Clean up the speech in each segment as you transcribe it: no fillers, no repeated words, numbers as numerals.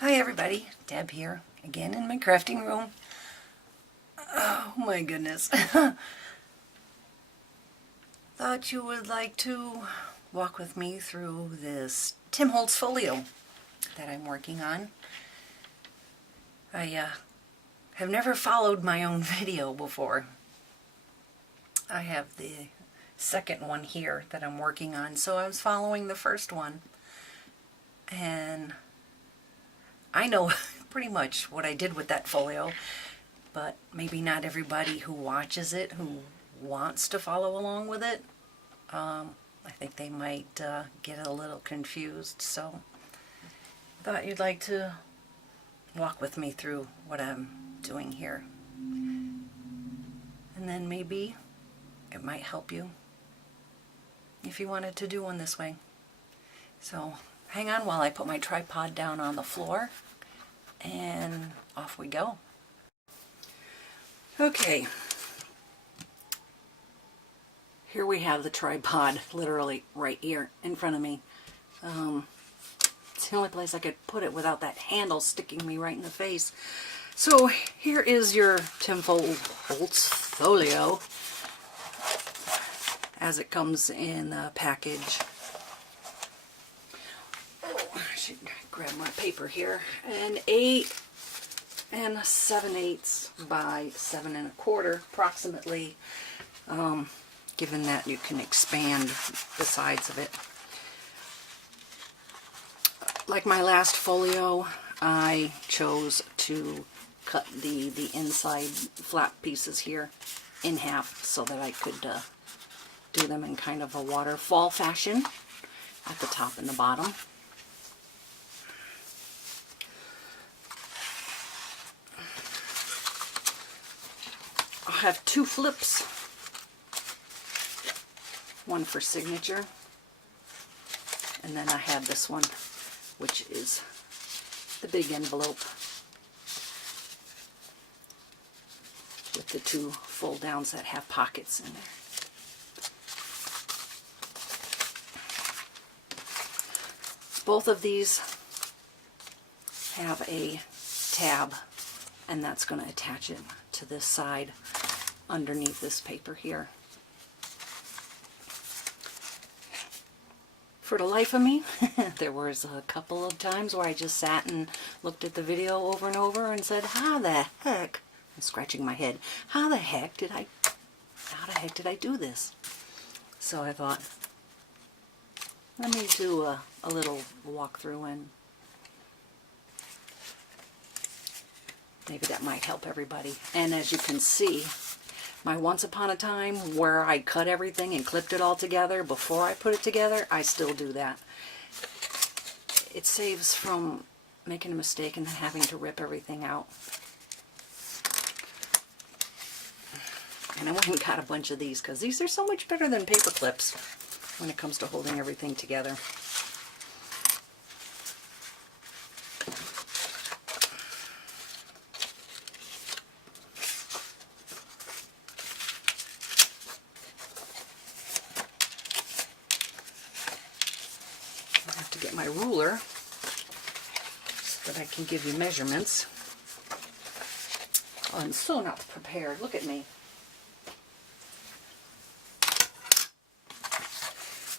Hi everybody, Deb here, again in my crafting room. Oh my goodness. Thought you would like to walk with me through this Tim Holtz Folio that I'm working on. I have never followed my own video before. I have the second one here that I'm working on, so I was following the first one. And I know pretty much what I did with that folio, but maybe not everybody who watches it, who wants to follow along with it. I think they might get a little confused, so I thought you'd like to walk with me through what I'm doing here. And then maybe it might help you if you wanted to do one this way. So hang on while I put my tripod down on the floor, and off we go. Okay, here we have the tripod literally right here in front of me. It's the only place I could put it without that handle sticking me right in the face. So here is your Tim Holtz Folio as it comes in the package. I should grab my paper here. An 8 7/8 by 7 1/4 approximately, given that you can expand the sides of it. Like my last folio, I chose to cut the inside flap pieces here in half so that I could do them in kind of a waterfall fashion at the top and the bottom. I have two flips, one for signature, and then I have this one, which is the big envelope with the two fold downs that have pockets in there. Both of these have a tab, and that's going to attach it to this side underneath this paper here. For the life of me, there was a couple of times where I just sat and looked at the video over and over and said, how the heck, I'm scratching my head, how the heck did I do this? So I thought, let me do a little walkthrough, and maybe that might help everybody. And as you can see, my once upon a time where I cut everything and clipped it all together before I put it together, I still do that. It saves from making a mistake and then having to rip everything out. And I went and got a bunch of these because these are so much better than paper clips when it comes to holding everything together. Get my ruler so that I can give you measurements. Oh, I'm so not prepared. Look at me.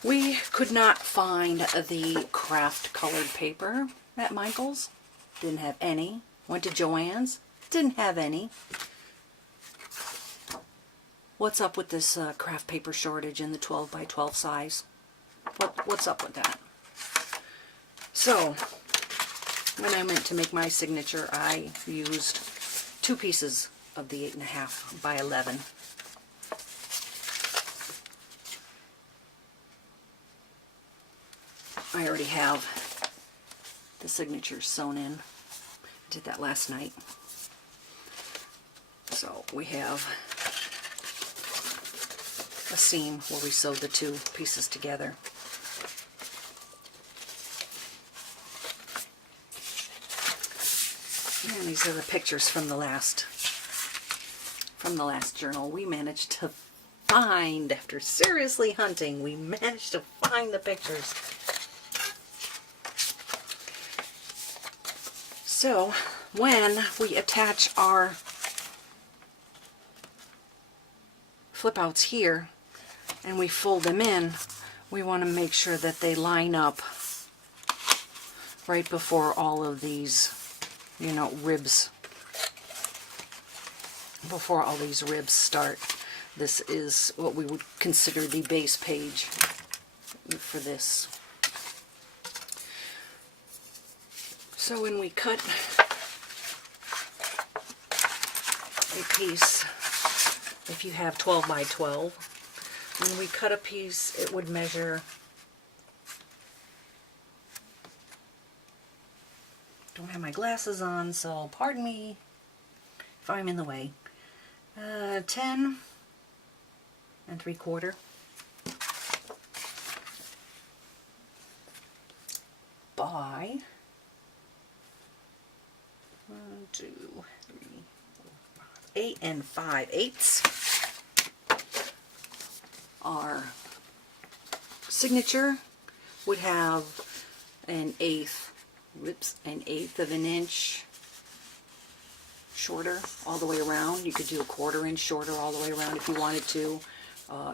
We could not find the craft colored paper at Michael's. Didn't have any. Went to Joann's. Didn't have any. What's up with this craft paper shortage in the 12 by 12 size? What's up with that? So, when I meant to make my signature, I used 2 pieces of the 8.5 by 11. I already have the signatures sewn in. I did that last night. So we have a seam where we sewed the 2 pieces together. And these are the pictures from the last journal. We managed to find, after seriously hunting, we managed to find the pictures. So when we attach our flip outs here and we fold them in, we want to make sure that they line up right before all of these, you know, ribs, before all these ribs start. This is what we would consider the base page for this. So when we cut a piece, if you have 12 by 12, when we cut a piece, it would measure, don't have my glasses on, so pardon me if I'm in the way, 10 3/4 by 1, 2, 3, 4, 5, 8 5/8. Our signature would have an eighth of an inch shorter all the way around. You could do a 1/4 inch shorter all the way around if you wanted to.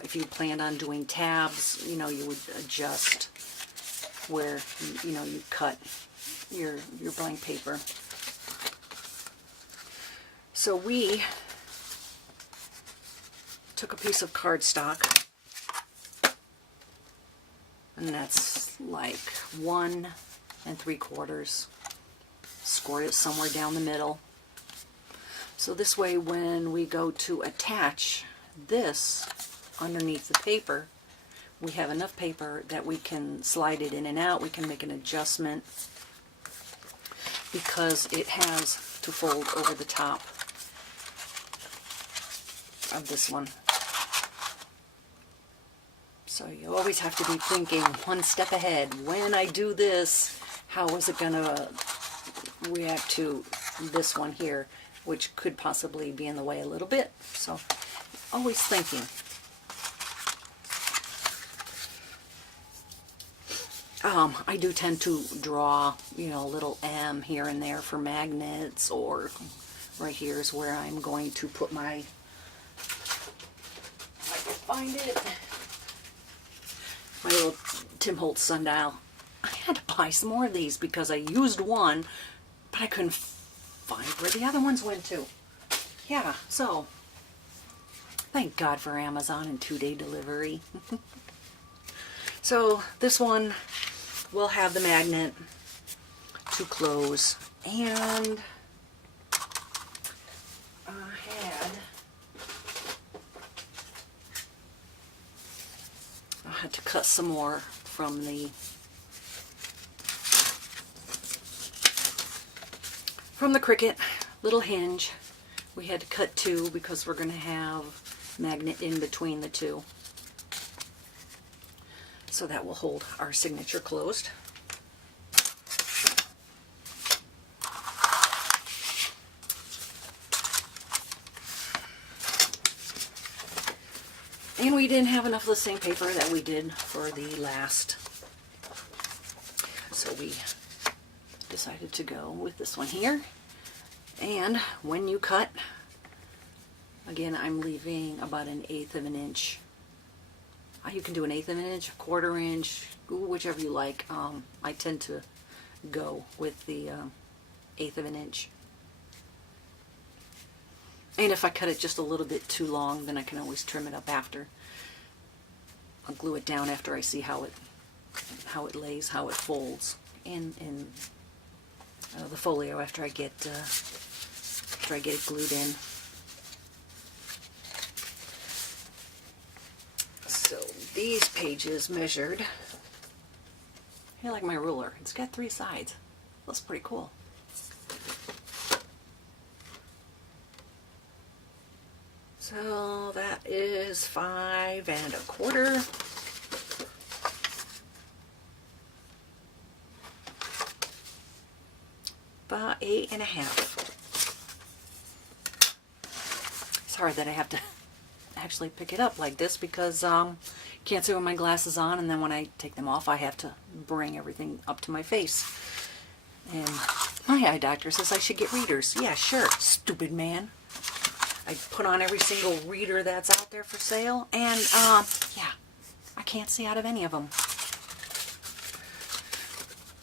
If you planned on doing tabs, you know, you would adjust where, you know, you cut your blank paper. So we took a piece of cardstock, and that's like 1 3/4, scored it somewhere down the middle. So this way, when we go to attach this underneath the paper, we have enough paper that we can slide it in and out. We can make an adjustment because it has to fold over the top of this one. So you always have to be thinking one step ahead. When I do this, how is it going to react to this one here, which could possibly be in the way a little bit. So always thinking. I do tend to draw, you know, a little M here and there for magnets, or right here is where I'm going to put my, if I can find it, my little Tim Holtz sundial. I had to buy some more of these because I used one, but I couldn't find where the other ones went to. Yeah, so thank God for Amazon and 2-day delivery. So this one will have the magnet to close, and I had to cut some more from the Cricut little hinge. We had to cut 2 because we're going to have magnet in between the 2. So that will hold our signature closed. And we didn't have enough of the same paper that we did for the last. So we decided to go with this one here. And when you cut, again, I'm leaving about 1/8 of an inch. You can do 1/8 of an inch, 1/4 inch, whichever you like. I tend to go with the 1/8 of an inch. And if I cut it just a little bit too long, then I can always trim it up after. I'll glue it down after I see how it lays, how it folds in the folio after I get it glued in. So these pages measured, I like my ruler. It's got 3 sides. That's pretty cool. So that is 5 1/4. About 8 1/2. It's hard that I have to actually pick it up like this because can't see with my glasses on, and then when I take them off I have to bring everything up to my face. And my eye doctor says I should get readers. Yeah, sure, stupid man. I put on every single reader that's out there for sale, and yeah, I can't see out of any of them.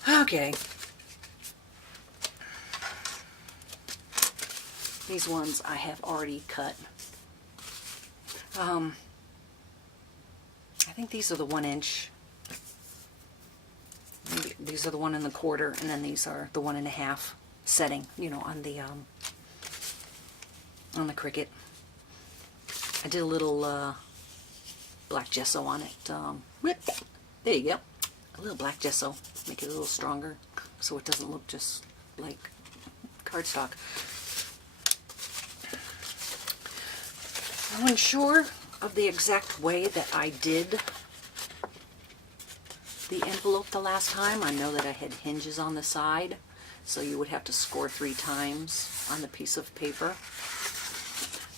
Okay. These ones I have already cut. I think these are the 1 inch. Maybe these are the 1 1/4, and then these are the 1 1/2 setting, you know, on the Cricut. I did a little black gesso on it. There you go. A little black gesso. Make it a little stronger so it doesn't look just like cardstock. I'm unsure of the exact way that I did the envelope the last time. I know that I had hinges on the side, so you would have to score 3 times on the piece of paper.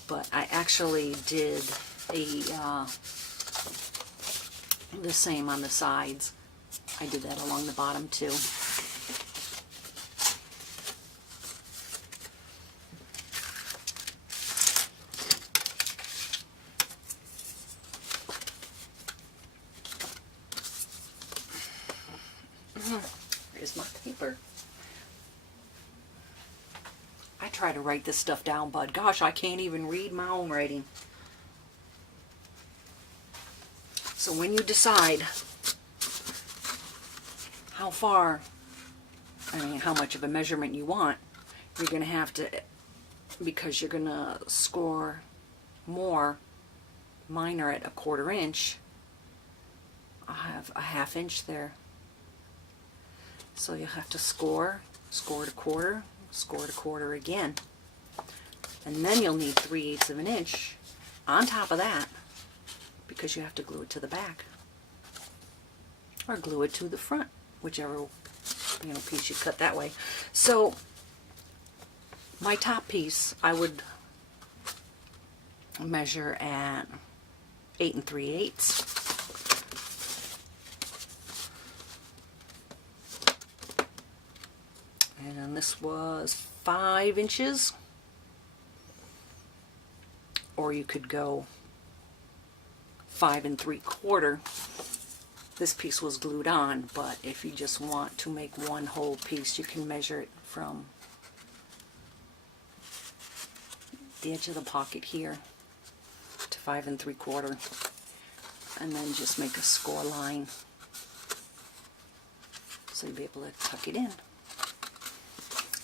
But I actually did the same on the sides. I did that along the bottom too. Here's my paper. I try to write this stuff down, but gosh, I can't even read my own writing. So when you decide how far, how much of a measurement you want, you're going to have to, because you're going to score more, mine are at a 1/4 inch. I have a 1/2 inch there. So you'll have to score to 1/4, score to 1/4 again. And then you'll need 3/8 of an inch on top of that, because you have to glue it to the back. Or glue it to the front, whichever piece you cut that way. So my top piece I would measure at 8 3/8. And this was 5 inches. Or you could go 5 3/4. This piece was glued on, but if you just want to make one whole piece, you can measure it from the edge of the pocket here to 5 3/4, and then just make a score line so you'll be able to tuck it in.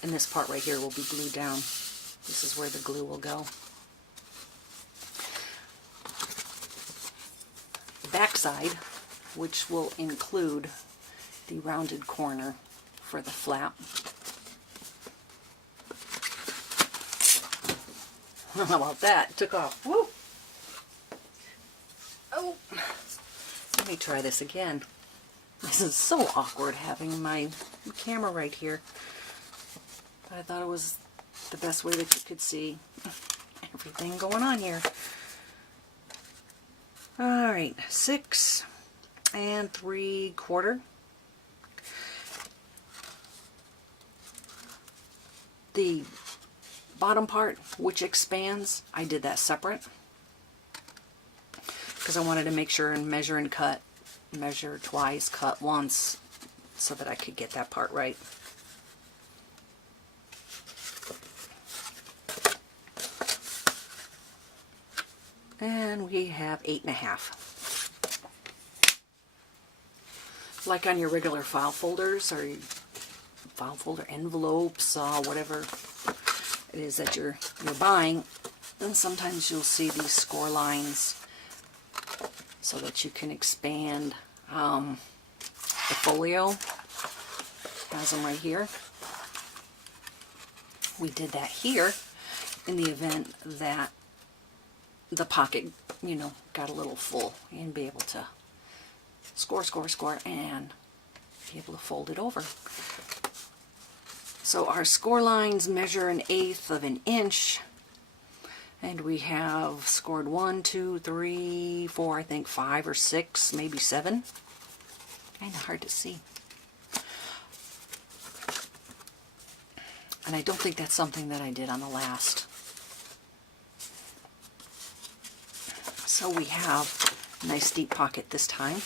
And this part right here will be glued down. This is where the glue will go. The back side, which will include the rounded corner for the flap. How about that? It took off. Woo! Oh! Let me try this again. This is so awkward having my camera right here. But I thought it was the best way that you could see everything going on here. Alright, 6 3/4. The bottom part, which expands, I did that separate because I wanted to make sure and measure and cut, measure twice, cut once, so that I could get that part right. And we have 8 1/2. Like on your regular file folders or file folder envelopes, whatever it is that you're buying, then sometimes you'll see these score lines so that you can expand. The folio has them right here. We did that here in the event that the pocket, got a little full, and be able to score, and be able to fold it over. So our score lines measure 1/8 of an inch, and we have scored 1, 2, 3, 4, I think 5 or 6, maybe 7. Kind of hard to see. And I don't think that's something that I did on the last. So we have a nice deep pocket this time.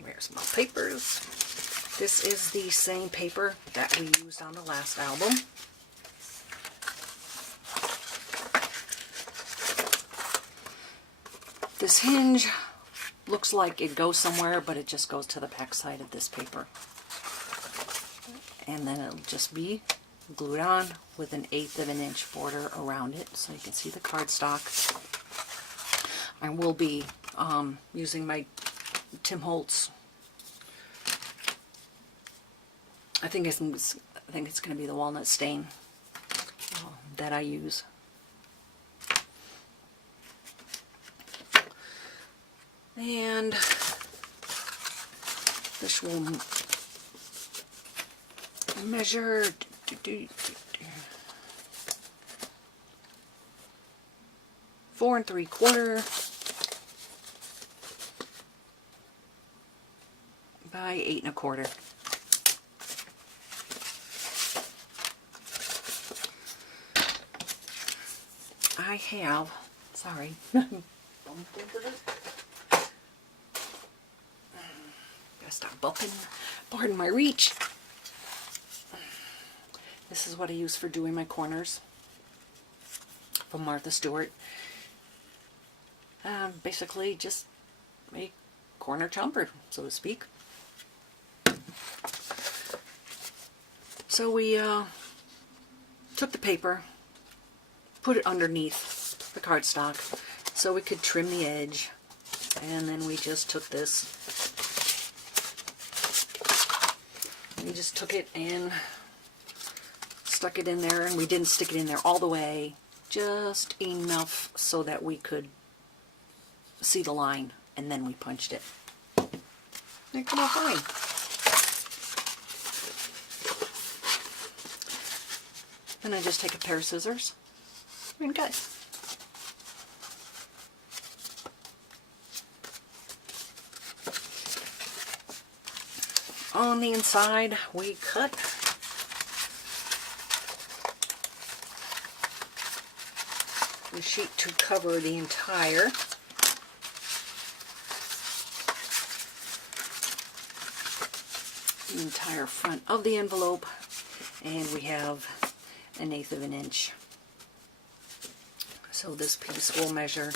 Where's my papers? This is the same paper that we used on the last album. This hinge looks like it goes somewhere, but it just goes to the back side of this paper. And then it'll just be glued on with an 1/8 of an inch border around it, so you can see the cardstock. I will be using my Tim Holtz. I think it's going to be the walnut stain that I use. And this will measure 4 3/4 by 8 1/4. I have, sorry, gotta stop bumping, pardon my reach. This is what I use for doing my corners from Martha Stewart. Basically just a corner chomper, so to speak. So we took the paper, put it underneath the cardstock so we could trim the edge, and then we just took this, we just took it and stuck it in there, and we didn't stick it in there all the way, just enough so that we could see the line, and then we punched it. And it came out fine. Then I just take a pair of scissors and cut. On the inside, we cut the sheet to cover the entire front of the envelope, and we have 1/8 of an inch. So this piece will measure,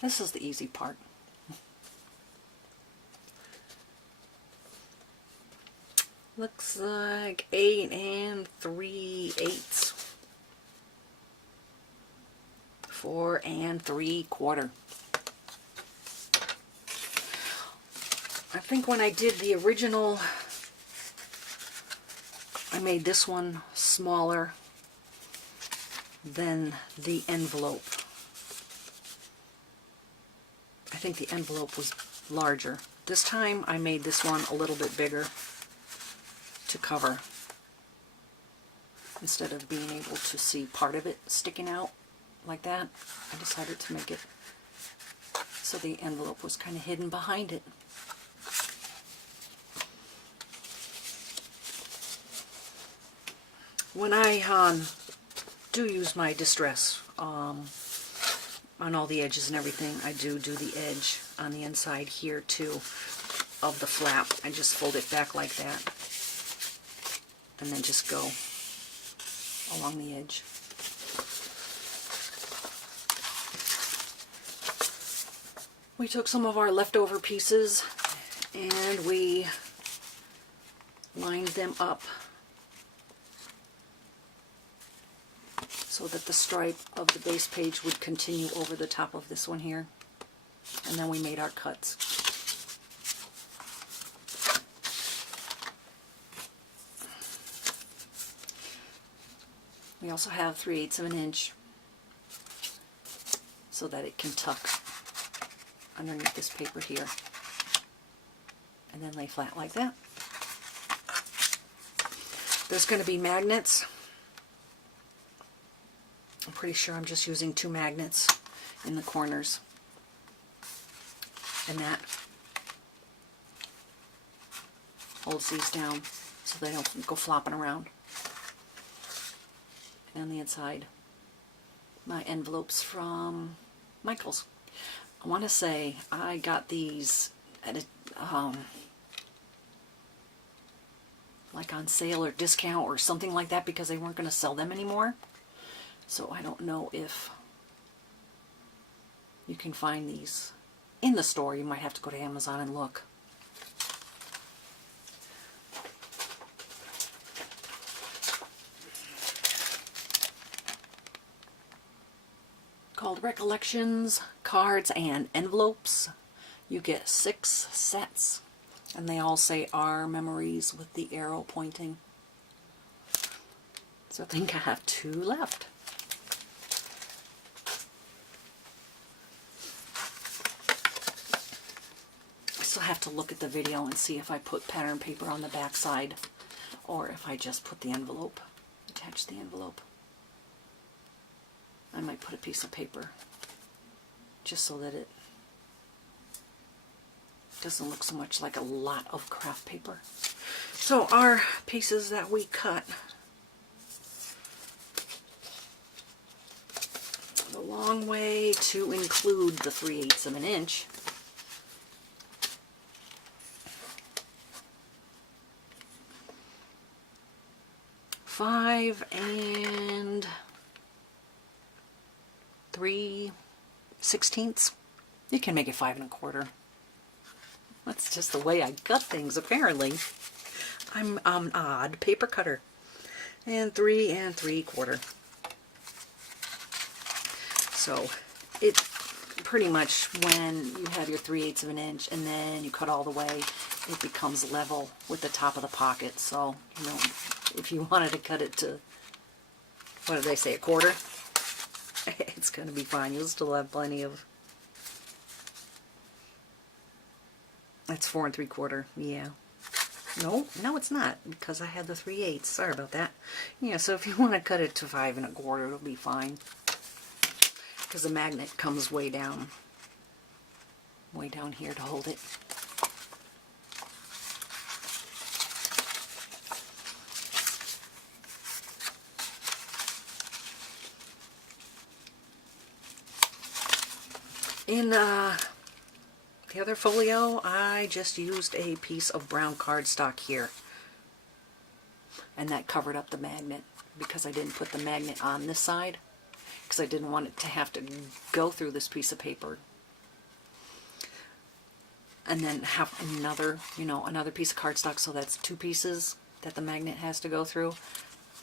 this is the easy part. Looks like 8 3/8. 4 3/4. I think when I did the original, I made this one smaller than the envelope. I think the envelope was larger. This time I made this one a little bit bigger to cover, instead of being able to see part of it sticking out like that. I decided to make it so the envelope was kind of hidden behind it. When I do use my distress on all the edges and everything, I do the edge on the inside here too of the flap. I just fold it back like that and then just go along the edge. We took some of our leftover pieces and we lined them up so that the stripe of the base page would continue over the top of this one here. And then we made our cuts. We also have 3/8 of an inch so that it can tuck underneath this paper here and then lay flat like that. There's going to be magnets. I'm pretty sure I'm just using 2 magnets in the corners, and that Holds these down so they don't go flopping around. And on the inside, my envelopes from Michael's. I want to say I got these at a, like on sale or discount or something like that, because they weren't going to sell them anymore. So I don't know if you can find these in the store. You might have to go to Amazon and look. Called Recollections, Cards, and Envelopes. You get 6 sets, and they all say Our Memories with the arrow pointing. So I think I have 2 left. I still have to look at the video and see if I put pattern paper on the back side or if I just put the envelope, attach the envelope. I might put a piece of paper just so that it doesn't look so much like a lot of craft paper. So our pieces that we cut, the long way to include the 3/8 of an inch. Five and 3/16. You can make it 5 1/4. That's just the way I cut things, apparently. I'm an odd paper cutter. And 3 3/4. So it pretty much, when you have your 3/8 of an inch and then you cut all the way, it becomes level with the top of the pocket. So, you know, if you wanted to cut it to, what did they say, 1/4? It's going to be fine. You'll still have plenty of... That's 4 3/4. Yeah. No, it's not, because I had the 3/8. Sorry about that. Yeah, so if you want to cut it to 5 1/4, it'll be fine. Because the magnet comes way down here to hold it. In the other folio, I just used a piece of brown cardstock here, and that covered up the magnet because I didn't put the magnet on this side, because I didn't want it to have to go through this piece of paper and then have another, another piece of cardstock. So that's 2 pieces that the magnet has to go through.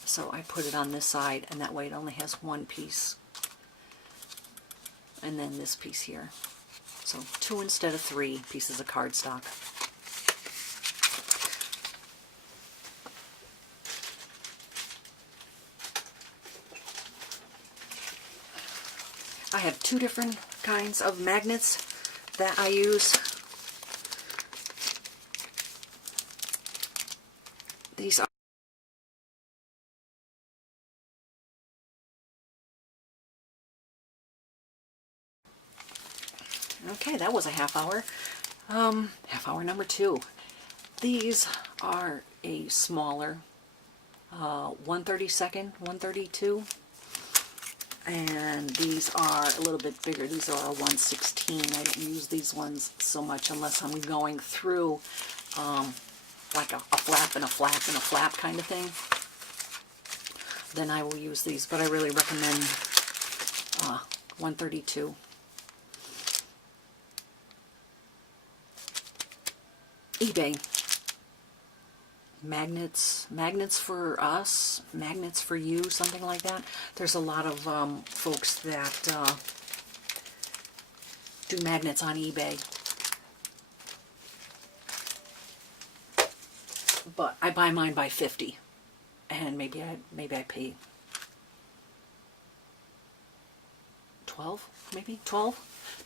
So I put it on this side, and that way it only has 1 piece. And then this piece here. So 2 instead of 3 pieces of cardstock. I have 2 different kinds of magnets that I use. These are okay, that was a half hour. Half hour number 2. These are a smaller 1/32, 1/32. And these are a little bit bigger. These are a 1/16. I don't use these ones so much unless I'm going through like a flap and a flap and a flap kind of thing. Then I will use these, but I really recommend 1/32. eBay. Magnets for us, magnets for you, something like that. There's a lot of folks that do magnets on eBay. But I buy mine by 50, and maybe I pay 12, maybe 12.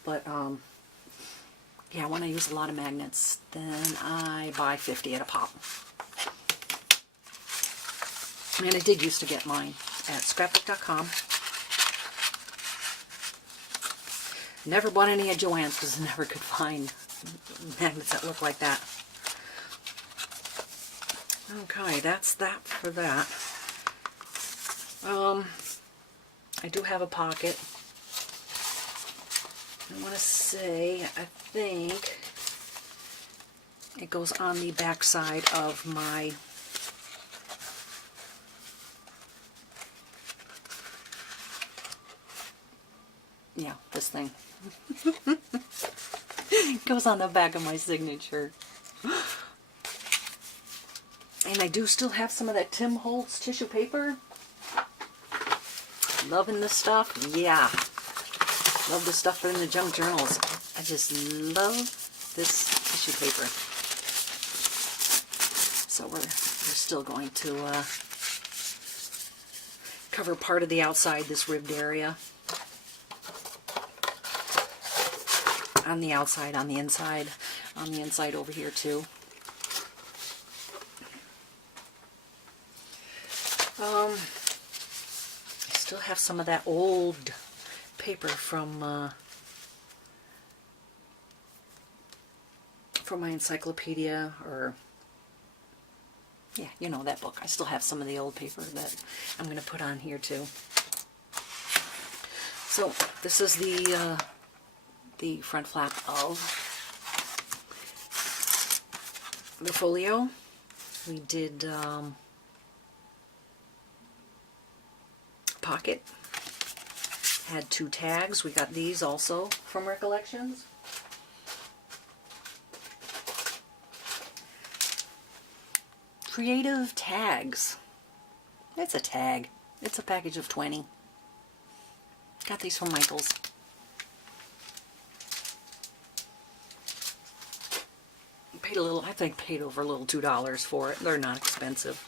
But yeah, when I use a lot of magnets, then I buy 50 at a pop. And I did used to get mine at scrapbook.com. Never bought any at Joann's because I never could find magnets that look like that. Okay, that's that for that. I do have a pocket. I want to say, I think it goes on the back side of my this thing. It goes on the back of my signature. And I do still have some of that Tim Holtz tissue paper. Loving this stuff. Yeah. Love the stuff in the junk journals. I just love this tissue paper. So we're still going to cover part of the outside, this ribbed area. On the outside, on the inside over here too. I still have some of that old paper from my encyclopedia, or yeah, you know, that book. I still have some of the old paper that I'm going to put on here too. So this is the front flap of the folio. We did pocket, had 2 tags. We got these also from Recollections. Creative tags. It's a tag. It's a package of 20. Got these from Michael's. Paid a little, I think paid over a little $2 for it. They're not expensive.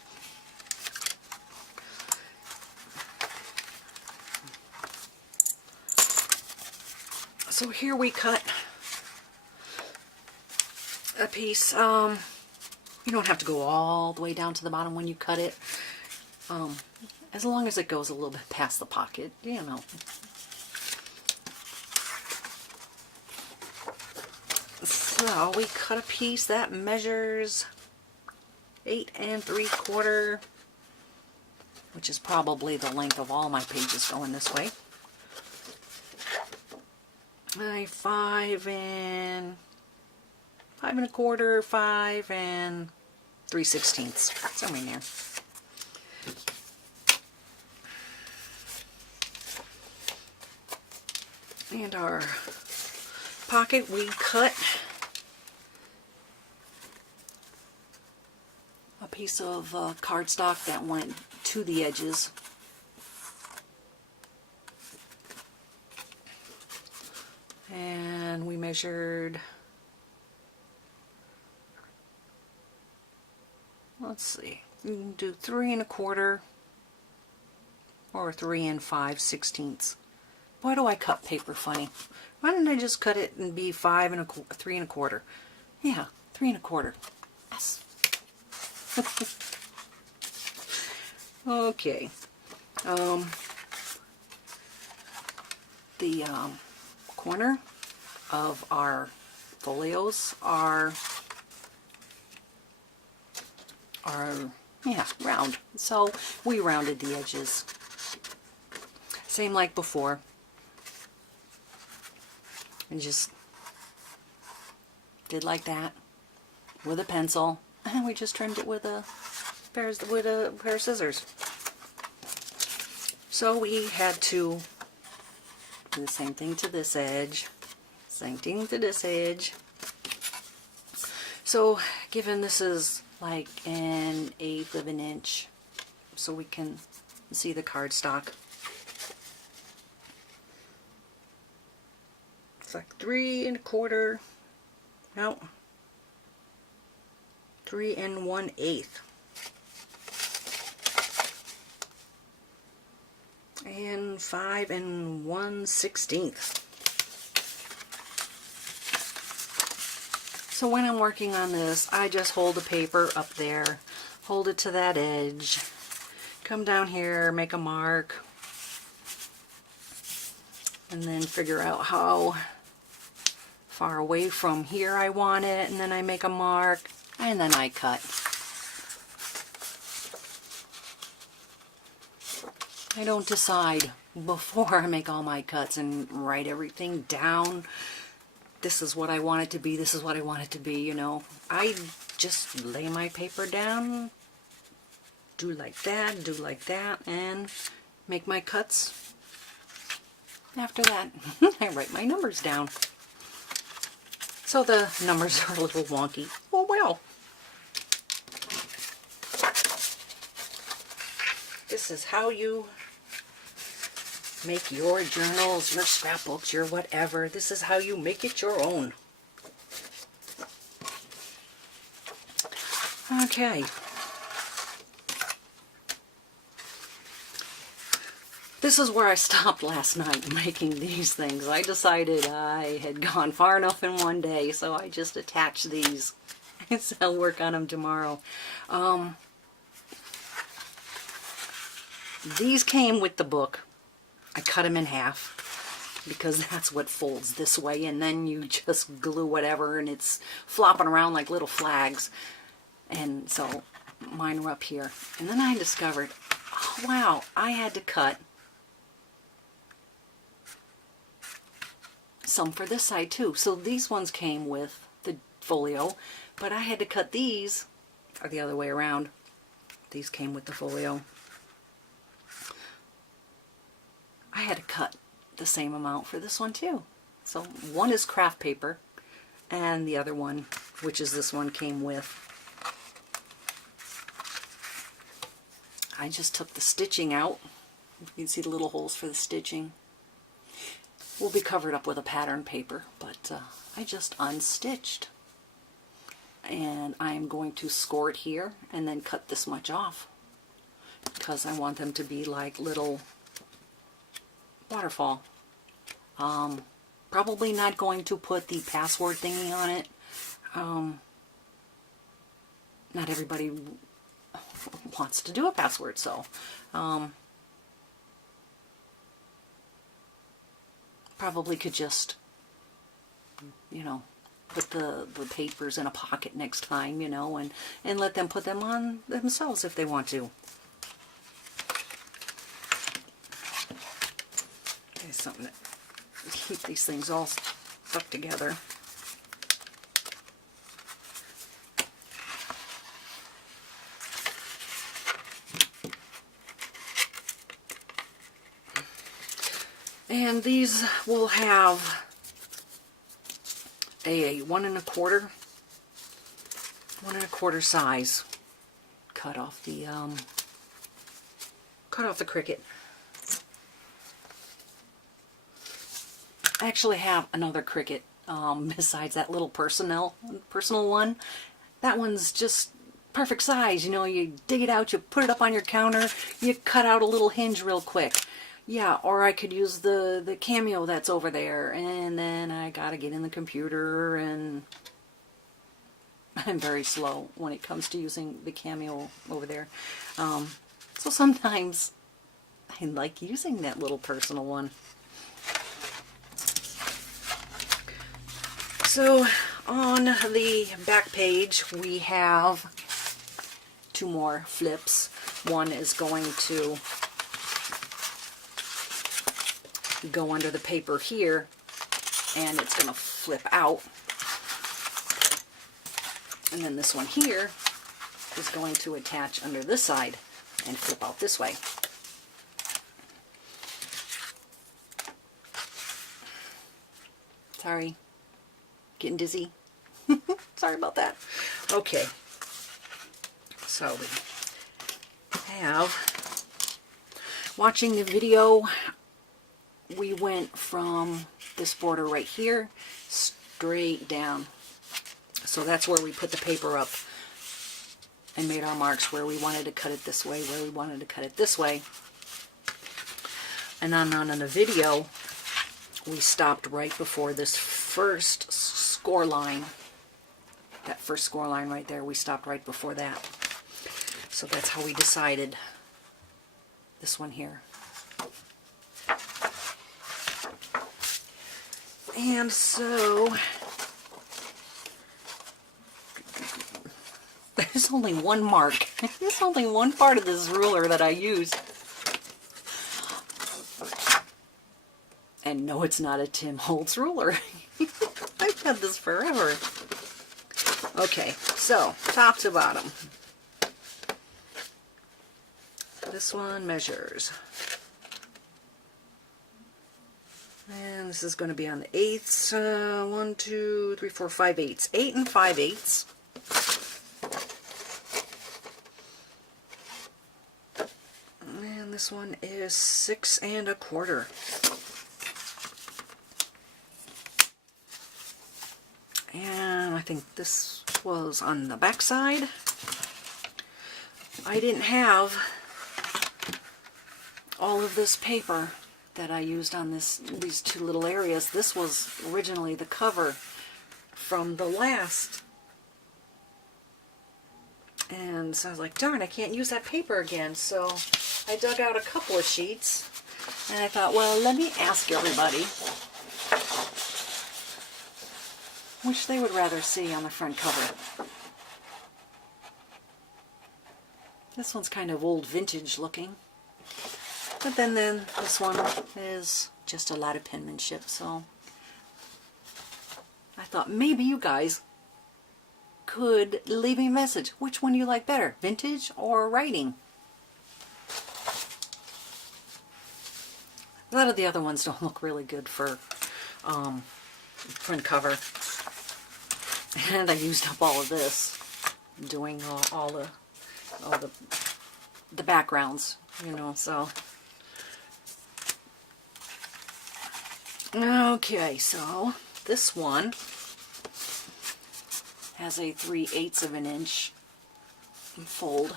So here we cut a piece. You don't have to go all the way down to the bottom when you cut it. As long as it goes a little bit past the pocket, you know. So we cut a piece that measures 8 3/4, which is probably the length of all my pages going this way. 5 1/4, 5 3/16, somewhere in there. And our pocket, we cut a piece of cardstock that went to the edges. And we measured, let's see, you can do 3 1/4 or 3 5/16. Why do I cut paper funny? Why didn't I just cut it and be 5 1/4, 3 1/4? Yeah, 3 1/4. Yes. Okay. The corner of our folios are round. So we rounded the edges. Same like before. And just did like that with a pencil, and we just trimmed it with a pair of scissors. So we had to do the same thing to this edge, same thing to this edge. So given this is like 1/8 of an inch, so we can see the cardstock. It's like 3 1/4, no, 3 1/8. And 5 1/16. So when I'm working on this, I just hold the paper up there, hold it to that edge, come down here, make a mark, and then figure out how far away from here I want it, and then I make a mark, and then I cut. I don't decide before I make all my cuts and write everything down. This is what I want it to be, this is what I want it to be, you know. I just lay my paper down, do like that, and make my cuts. After that, I write my numbers down. So the numbers are a little wonky. Oh well. This is how you make your journals, your scrapbooks, your whatever. This is how you make it your own. Okay. This is where I stopped last night making these things. I decided I had gone far enough in one day, so I just attached these. So I'll work on them tomorrow. These came with the book. I cut them in half because that's what folds this way, and then you just glue whatever and it's flopping around like little flags. And so mine were up here. And then I discovered, oh wow, I had to cut some for this side too. So these ones came with the folio, but I had to cut these, or the other way around. These came with the folio. I had to cut the same amount for this one too. So one is craft paper, and the other one, which is this one, came with. I just took the stitching out. You can see the little holes for the stitching. Will be covered up with a pattern paper, but I just unstitched. And I'm going to score it here and then cut this much off because I want them to be like little waterfall. Probably not going to put the password thingy on it. Not everybody wants to do a password, so probably could just, you know, put the papers in a pocket next time, you know, and let them put them on themselves if they want to. There's something that keep these things all stuck together. And these will have a 1 1/4 size. Cut off the Cricut. I actually have another Cricut besides that little personal one. That one's just perfect size. You know, you dig it out, you put it up on your counter, you cut out a little hinge real quick. Yeah, or I could use the Cameo that's over there, and then I gotta get in the computer, and I'm very slow when it comes to using the Cameo over there. So sometimes I like using that little personal one. So on the back page we have 2 more flips. One is going to go under the paper here, and it's going to flip out. And then this one here is going to attach under this side and flip out this way. Sorry, getting dizzy. Sorry about that. Okay, so we have, watching the video, we went from this border right here straight down. So that's where we put the paper up and made our marks, where we wanted to cut it this way, where we wanted to cut it this way. And then on the video, we stopped right before this first score line. That first score line right there, we stopped right before that. So that's how we decided this one here. And so there's only one mark. There's only one part of this ruler that I use. And no, it's not a Tim Holtz ruler. I've had this forever. Okay, so top to bottom. This one measures. And this is going to be on the eighths. 1, 2, 3, 4, 5 eighths. 8 and 5 eighths. And this one is 6 1/4. And I think this was on the back side. I didn't have all of this paper that I used on these two little areas. This was originally the cover from the last. And so I was like, darn, I can't use that paper again. So I dug out a couple of sheets and I thought, well, let me ask everybody which they would rather see on the front cover. This one's kind of old vintage looking. But then this one is just a lot of penmanship, so I thought maybe you guys could leave me a message. Which one do you like better, vintage or writing? A lot of the other ones don't look really good for front cover. And I used up all of this doing all the backgrounds, you know, so. Okay, so this one has a 3/8 of an inch fold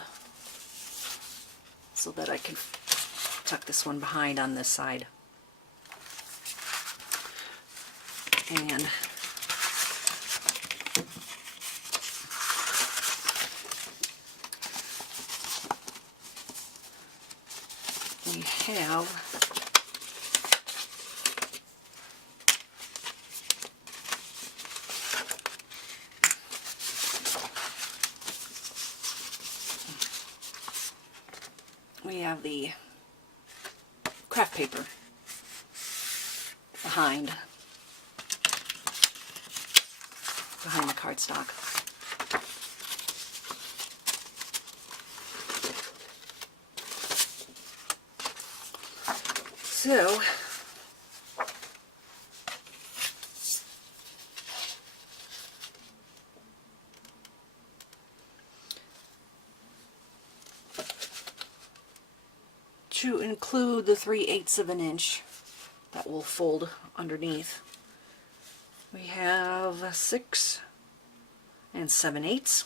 so that I can tuck this one behind on this side. And we have the craft paper behind the cardstock. So to include the 3/8 of an inch that will fold underneath, we have 6 7/8.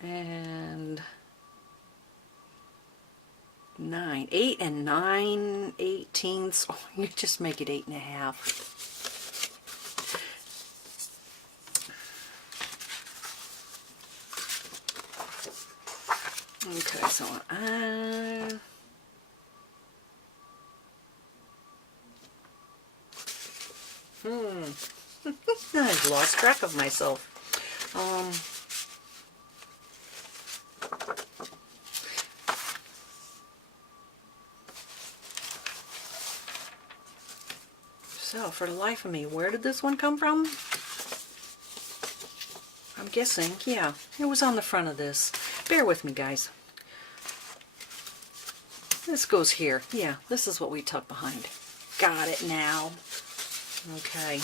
And 8 9/18. Oh, you just make it 8 1/2. Okay, so I I've lost track of myself. So, for the life of me, where did this one come from? I'm guessing, yeah, it was on the front of this. Bear with me, guys. This goes here. Yeah, this is what we tuck behind. Got it now. Okay.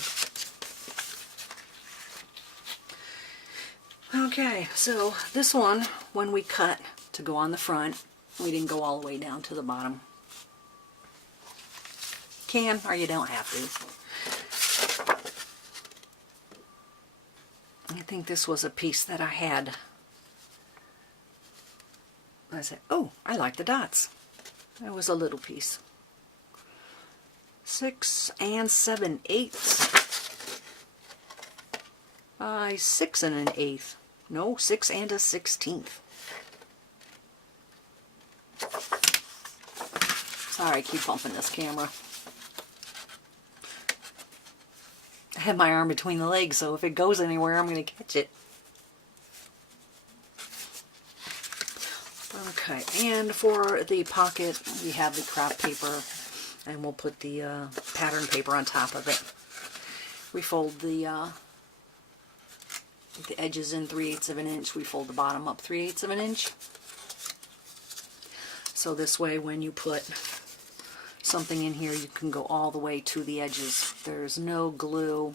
Okay, so this one, when we cut to go on the front, we didn't go all the way down to the bottom. Can, or you don't have to. I think this was a piece that I had. I said, oh, I like the dots. That was a little piece. 6 7/8 by 6 1/8. No, 6 1/16. Sorry, I keep bumping this camera. I have my arm between the legs, so if it goes anywhere, I'm going to catch it. Okay, and for the pocket, we have the craft paper, and we'll put the pattern paper on top of it. We fold the edges in 3/8 of an inch. We fold the bottom up 3/8 of an inch. So this way, when you put something in here, you can go all the way to the edges. There's no glue,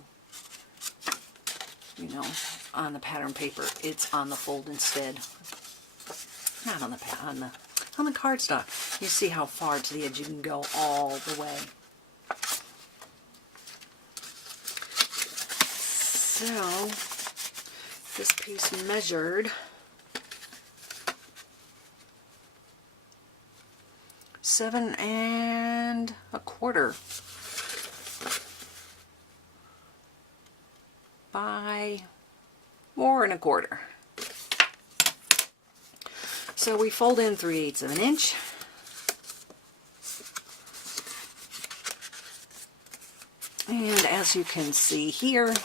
you know, on the pattern paper. It's on the fold instead. Not on the on the cardstock. You see how far to the edge you can go all the way. So this piece measured 7 1/4 by 4 1/4. So we fold in 3/8 of an inch. And as you can see here,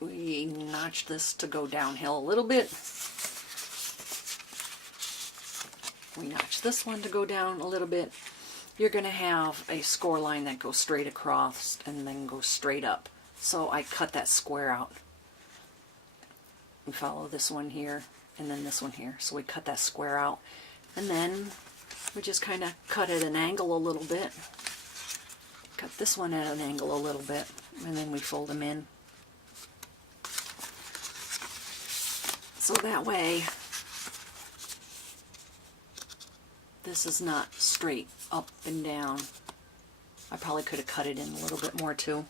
we notch this to go downhill a little bit. We notch this one to go down a little bit. You're going to have a score line that goes straight across and then goes straight up. So I cut that square out. We follow this one here and then this one here. So we cut that square out. And then we just kind of cut at an angle a little bit. Cut this one at an angle a little bit. And then we fold them in. So that way, this is not straight up and down. I probably could have cut it in a little bit more too.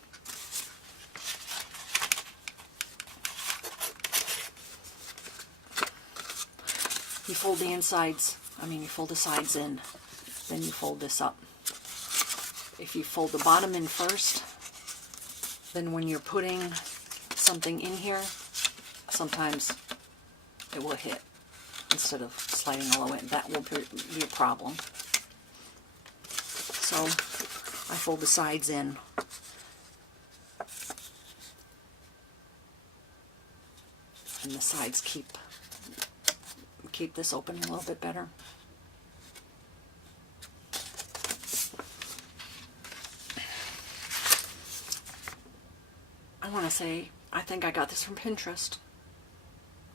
You fold the insides, you fold the sides in, then you fold this up. If you fold the bottom in first, then when you're putting something in here, sometimes it will hit instead of sliding all the way. That will be a problem. So I fold the sides in. And the sides keep this open a little bit better. I want to say, I think I got this from Pinterest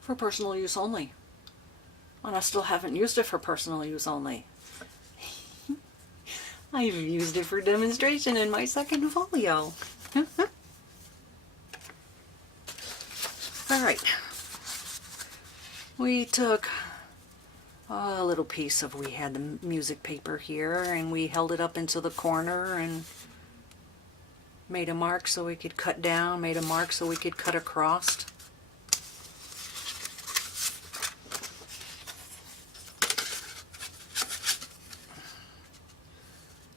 for personal use only. And I still haven't used it for personal use only. I've used it for demonstration in my second folio. Alright. We took a little piece of, we had the music paper here, and we held it up into the corner and made a mark so we could cut down, made a mark so we could cut across.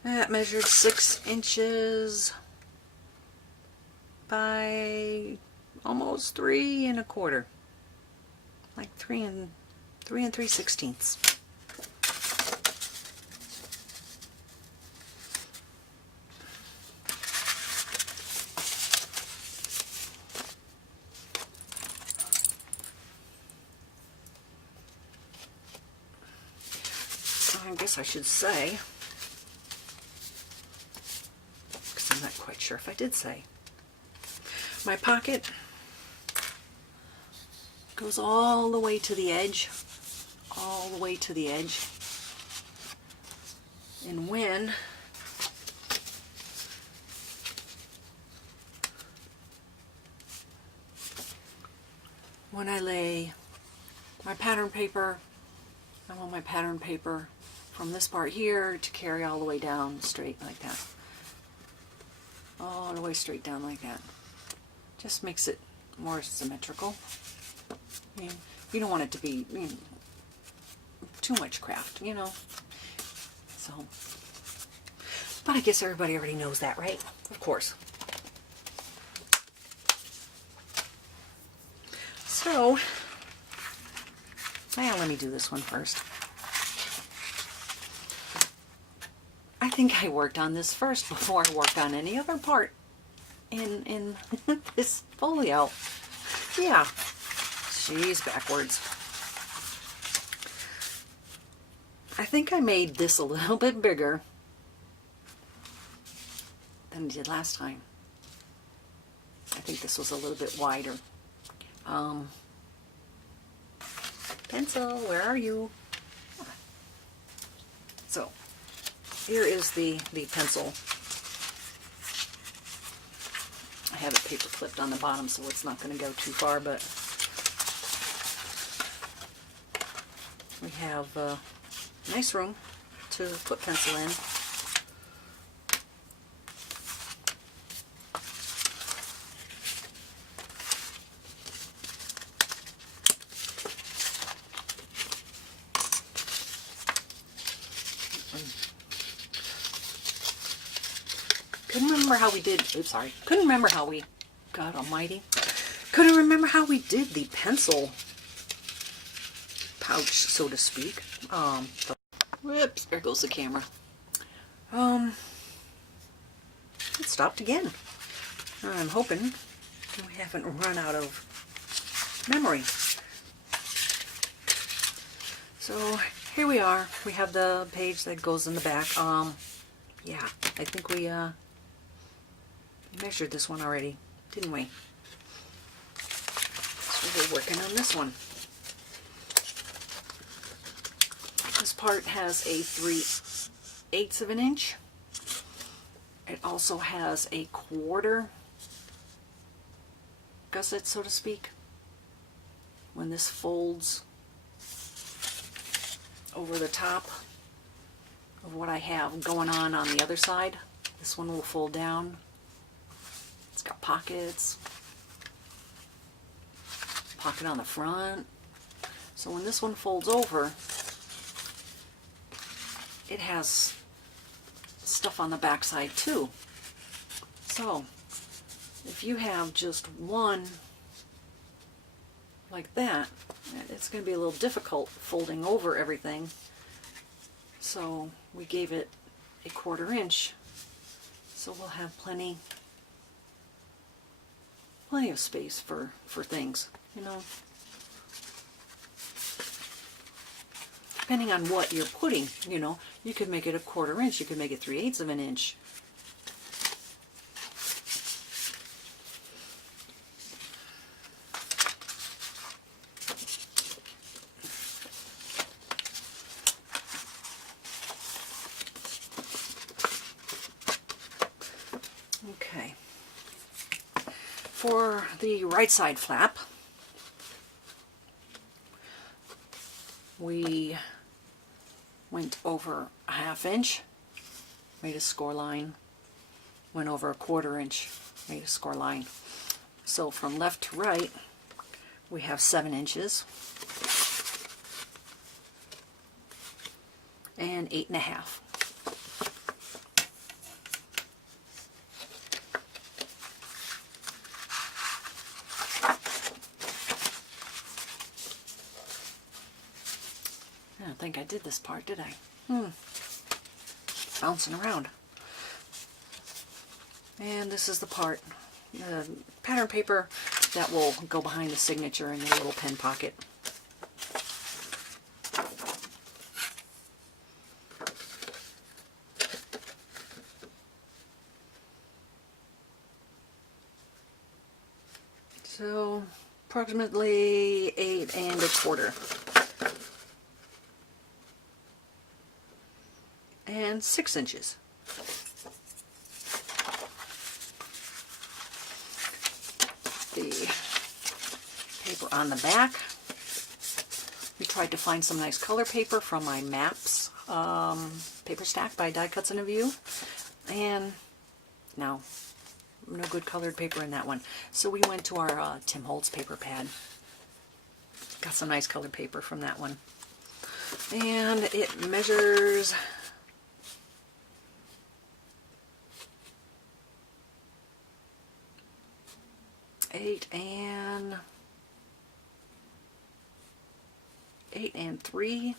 That measured 6 inches by almost 3 1/4. Like 3 3/16. I guess I should say, because I'm not quite sure if I did say, my pocket goes all the way to the edge, all the way to the edge. And when I lay my pattern paper, I want my pattern paper from this part here to carry all the way down straight like that. All the way straight down like that. Just makes it more symmetrical. You don't want it to be too much craft, So, but I guess everybody already knows that, right? Of course. So, well, let me do this one first. I think I worked on this first before I worked on any other part in this folio. Yeah, she's backwards. I think I made this a little bit bigger than I did last time. I think this was a little bit wider. Pencil, where are you? So, here is the pencil. I have it paper clipped on the bottom so it's not going to go too far, but we have nice room to put pencil in. Couldn't remember how we did, oops, sorry. Couldn't remember how we, God almighty. Couldn't remember how we did the pencil pouch, so to speak. Whoops, there goes the camera. It stopped again. I'm hoping we haven't run out of memory. So here we are. We have the page that goes in the back. Yeah, I think we measured this one already, didn't we? So we're working on this one. This part has a 3/8 of an inch. It also has a 1/4 gusset, so to speak. When this folds over the top of what I have going on the other side, this one will fold down. It's got pockets, pocket on the front. So when this one folds over, it has stuff on the back side too. So if you have just one like that, it's going to be a little difficult folding over everything. So we gave it a 1/4 inch, so we'll have plenty of space for things, you know. Depending on what you're putting, you know, you could make it a 1/4 inch, you could make it 3/8 of an inch. Okay. For the right side flap, we went over a 1/2 inch, made a score line, went over a 1/4 inch, made a score line. So from left to right, we have 7 inches and 8.5. I don't think I did this part, did I? Bouncing around. And this is the part, the pattern paper that will go behind the signature in the little pen pocket. So approximately 8 1/4. And 6 inches. The paper on the back, we tried to find some nice color paper from my Maps paper stack by Die Cuts in a View, and no good colored paper in that one. So we went to our Tim Holtz paper pad, got some nice colored paper from that one, and it measures 8 and 3/8.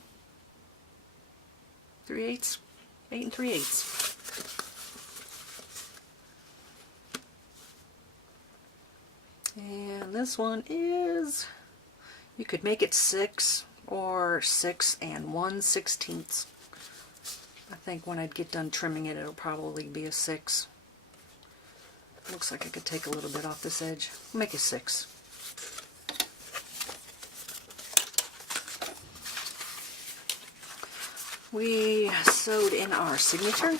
8 and 3/8. And And this one is, you could make it 6 or 6 1/16. I think when I'd get done trimming it, it'll probably be a 6. Looks like I could take a little bit off this edge. Make it 6. We sewed in our signature.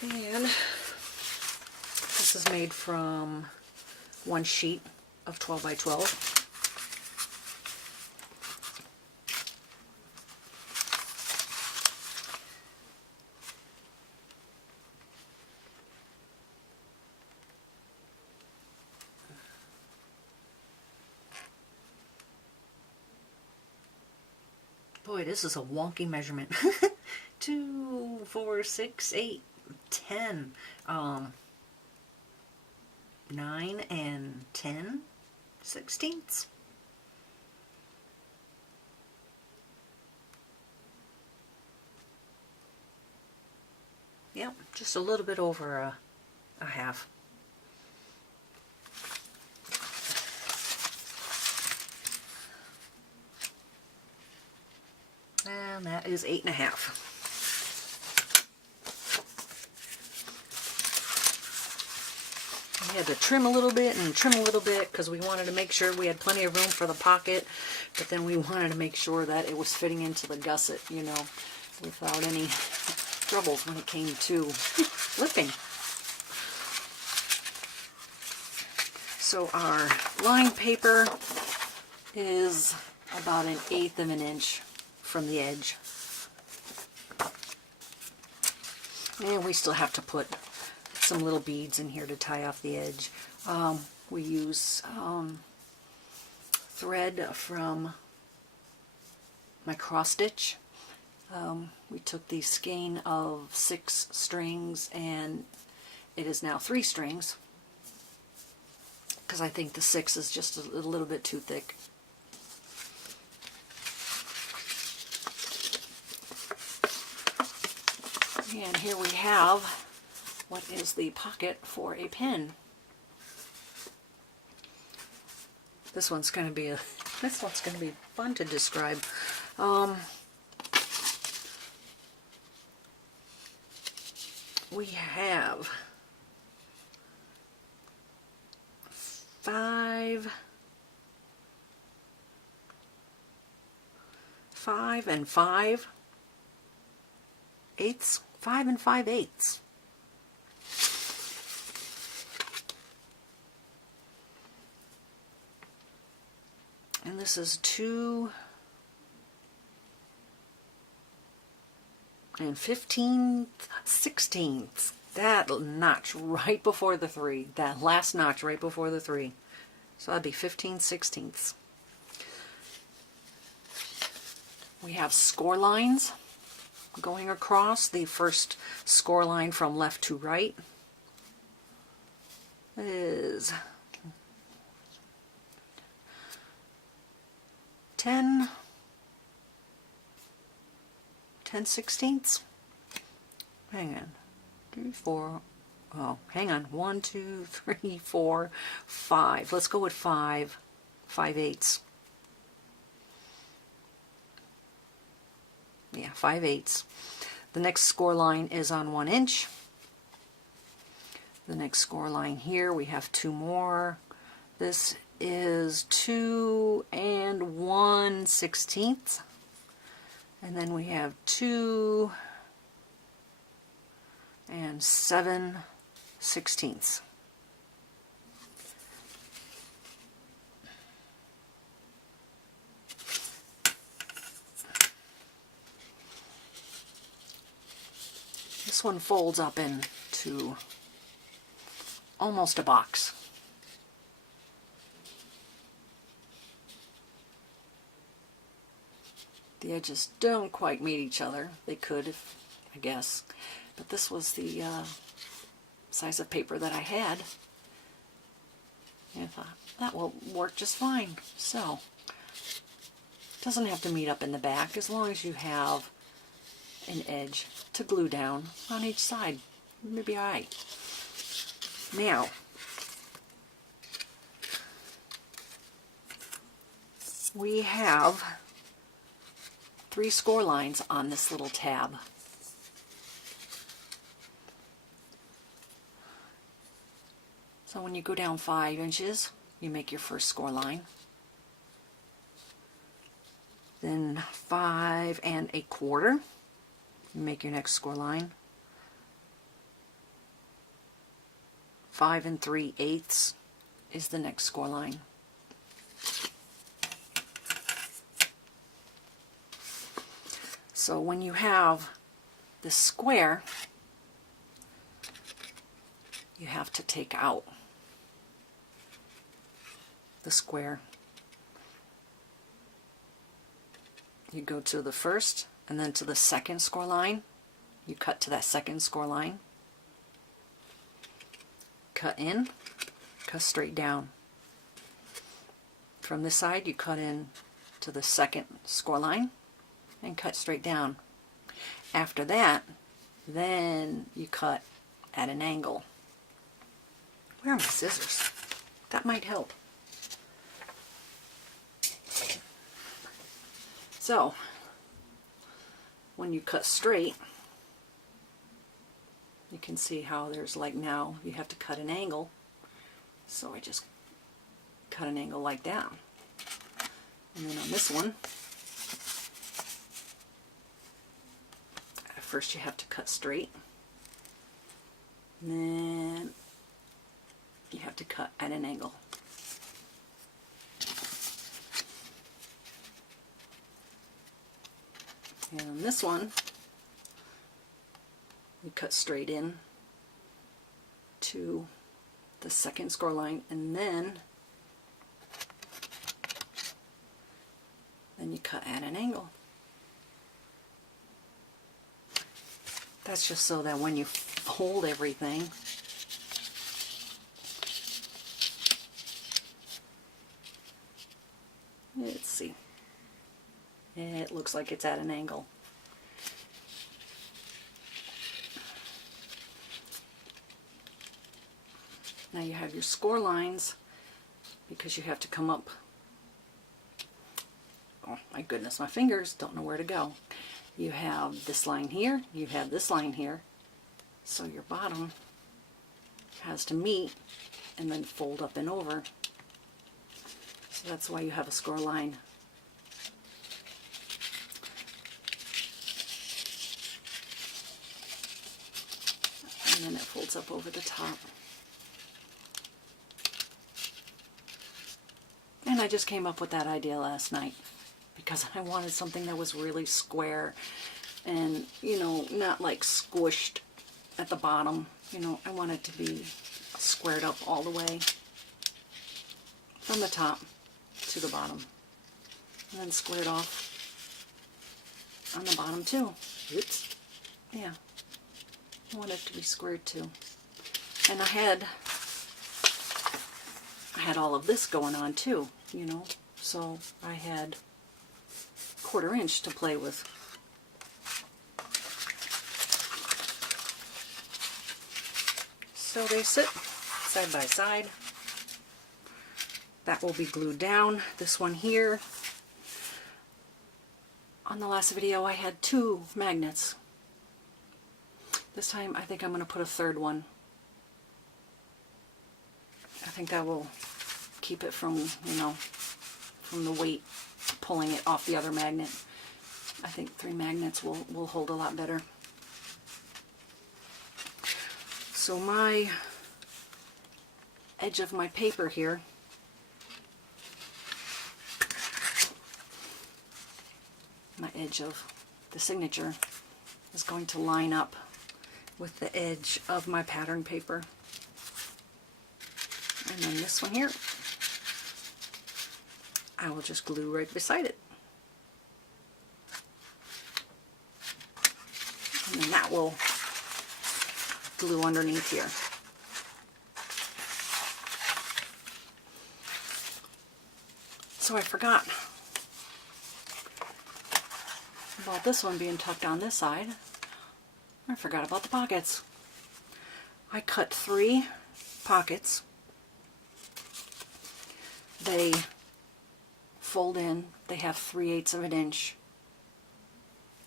And this is made from one sheet of 12 by 12. Boy, this is a wonky measurement. 2, 4, 6, 8, 10. 9 10/16. Yep, just a little bit over a half. And that is 8 1/2. We had to trim a little bit and trim a little bit because we wanted to make sure we had plenty of room for the pocket, but then we wanted to make sure that it was fitting into the gusset, you know, without any troubles when it came to flipping. So our line paper is about 1/8 of an inch from the edge. And we still have to put some little beads in here to tie off the edge. We use thread from my cross stitch. We took the skein of 6 strings and it is now 3 strings because I think the 6 is just a little bit too thick. And here we have what is the pocket for a pen. This one's going to be fun to describe. We have 5 and 5/8. 5 and 5/8. And this is 2 and 15/16. That notch right before the 3. That last notch right before the 3. So that'd be 15/16. We have score lines going across. The first score line from left to right is 10/16. Hang on. 3, 4. Oh, hang on. 1, 2, 3, 4, 5. Let's go with 5/8. Yeah, 5/8. The next score line is on 1 inch. The next score line here, we have 2 more. This is 2 and 1/16. And then we have 2 and 7/16. This one folds up into almost a box. The edges don't quite meet each other. They could, I guess. But this was the size of paper that I had. And I thought, that will work just fine. So, it doesn't have to meet up in the back as long as you have an edge to glue down on each side. Maybe all right. Now, we have 3 score lines on this little tab. So when you go down 5 inches, you make your first score line. Then 5 1/4, you make your next score line. 5 3/8 is the next score line. So when you have this square, you have to take out the square. You go to the first and then to the second score line. You cut to that second score line. Cut in, cut straight down. From this side, you cut in to the second score line and cut straight down. After that, then you cut at an angle. Where are my scissors? That might help. So, when you cut straight, you can see how there's like now you have to cut an angle. So I just cut an angle like that. And then on this one, at first you have to cut straight. And then you have to cut at an angle. And on this one, you cut straight in to the second score line, and then you cut at an angle. That's just so that when you fold everything, let's see, it looks like it's at an angle. Now you have your score lines, because you have to come up. Oh my goodness, my fingers don't know where to go. You have this line here, you have this line here, so your bottom has to meet and then fold up and over. So that's why you have a score line. And then it folds up over the top. And I just came up with that idea last night because I wanted something that was really square and, you know, not like squished at the bottom. You know, I want it to be squared up all the way from the top to the bottom, and then squared off on the bottom too. Oops. Yeah, I want it to be squared too. And I had all of this going on too, you know, so I had 1/4 inch to play with. So they sit side by side. That will be glued down. This one here, on the last video I had 2 magnets. This time I think I'm going to put a 3rd one. I think that will keep it from, you know, from the weight pulling it off the other magnet. I think 3 magnets will hold a lot better. So my edge of my paper here, my edge of the signature is going to line up with the edge of my pattern paper. And then this one here, I will just glue right beside it. And then that will glue underneath here. So I forgot about this one being tucked on this side. I forgot about the pockets. I cut 3 pockets. They fold in. They have 3/8 of an inch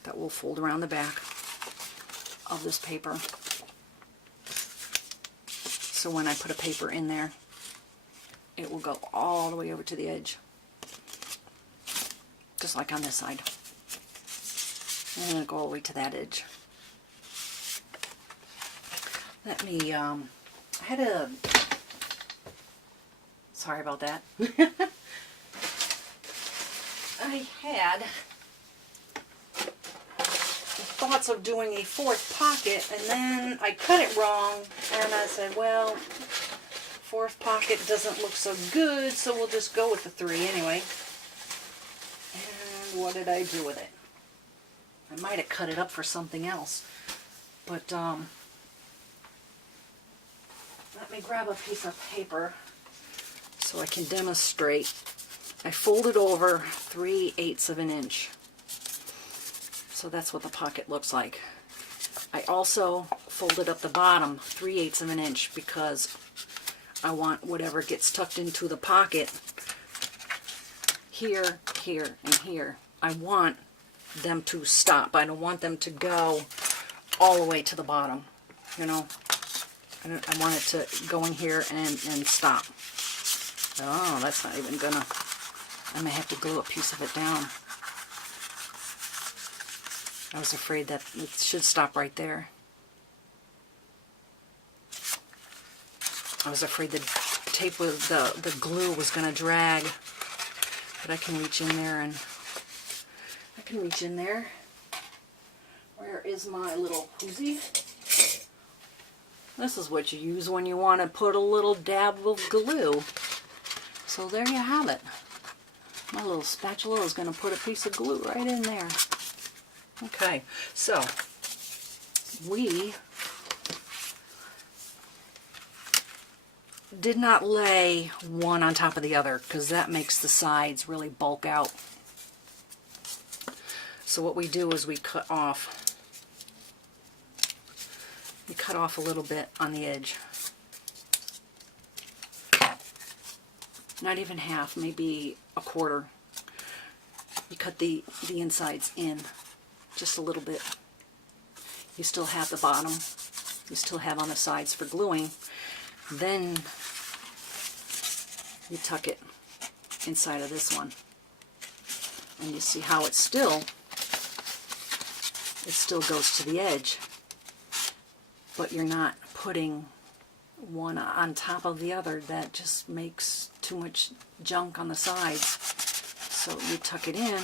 that will fold around the back of this paper. So when I put a paper in there, it will go all the way over to the edge. Just like on this side. And it'll go all the way to that edge. Let me, I had a, sorry about that. I had thoughts of doing a 4th pocket, and then I cut it wrong, and I said, well, 4th pocket doesn't look so good, so we'll just go with the 3 anyway. And what did I do with it? I might have cut it up for something else, but let me grab a piece of paper so I can demonstrate. I folded over 3/8 of an inch. So that's what the pocket looks like. I also folded up the bottom 3/8 of an inch because I want whatever gets tucked into the pocket here, here, and here. I want them to stop. I don't want them to go all the way to the bottom. You know, I want it to go in here and stop. Oh, that's not even gonna, I may have to glue a piece of it down. I was afraid that it should stop right there. I was afraid the tape with the glue was going to drag, but I can reach in there and I can reach in there. Where is my little Uzi? This is what you use when you want to put a little dab of glue. So there you have it. My little spatula is going to put a piece of glue right in there. Okay, so we did not lay one on top of the other because that makes the sides really bulk out. So what we do is we cut off a little bit on the edge. Not even half, maybe a quarter. You cut the insides in just a little bit. You still have the bottom. You still have on the sides for gluing. Then you tuck it inside of this one. And you see how it still goes to the edge. But you're not putting one on top of the other. That just makes too much junk on the sides. So you tuck it in.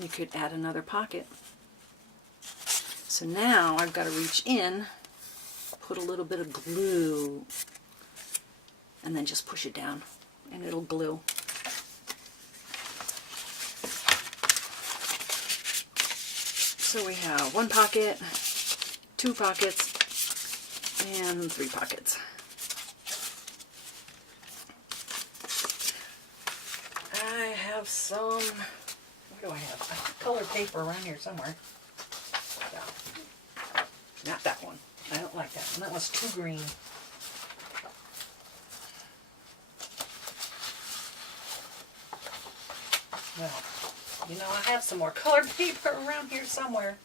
You could add another pocket. So now I've got to reach in, put a little bit of glue, and then just push it down, and it'll glue. So we have 1 pocket, 2 pockets, and 3 pockets. I have some, what do I have? I have colored paper around here somewhere. No, not that one. I don't like that one. That one's too green. Well, you know, I have some more colored paper around here somewhere.